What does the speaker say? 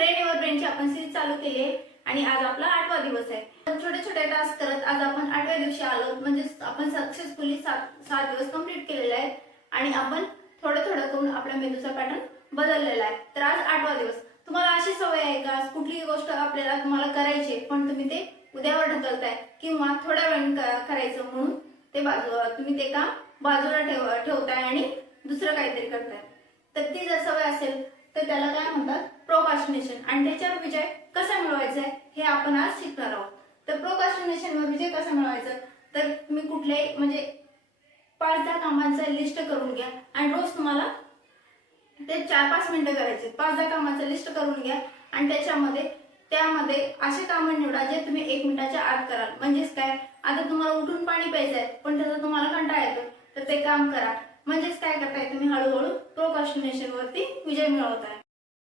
Train ब्रेनची आपण series चालू केली आहे आणि आज आपला 8वा दिवस आहे. छोटे छोटे टास्क करत आज आपण 8व्या दिवशी आलो, म्हणजे आपण सक्सेसफुली 7 दिवस कंप्लीट केलेले आहेत आणि आपण थोडं थोडं करून आपल्या मेंदूचा पॅटर्न बदललेला आहे. तर आज 8वा दिवस. तुम्हाला अशी सवय आहे का कुठलीही गोष्ट आपल्याला तुम्हाला करायची पण तुम्ही ते उद्यावर ढकलताय किंवा थोड्या वेळाने करायचं म्हणून ते तुम्ही ते काम बाजूला ठेवताय आणि दुसरं काहीतरी करताय. तर ती जर सवय असेल तर त्याला काय म्हणतात प्रोक्रॅस्टिनेशन. आणि त्याच्यावर विजय कसा मिळवायचा आहे हे आपण आज शिकणार आहोत. तर प्रोक्रॅस्टिनेशनवर विजय कसा मिळवायचा, तर तुम्ही कुठल्याही म्हणजे 5-10 कामांचा लिस्ट करून घ्या आणि रोज तुम्हाला ते 4-5 मिनिटं करायचे. 5-10 कामांचा लिस्ट करून घ्या आणि त्यामध्ये असे कामं निवडा जे तुम्ही 1 मिनिटाच्या आत कराल. म्हणजेच काय, आता तुम्हाला उठून पाणी प्यायचं आहे पण त्याचा तुम्हाला कंटाळा येतो तर ते काम करा. म्हणजेच काय करताय, तुम्ही हळूहळू प्रोक्रॅस्टिनेशन वरती विजय मिळवताय.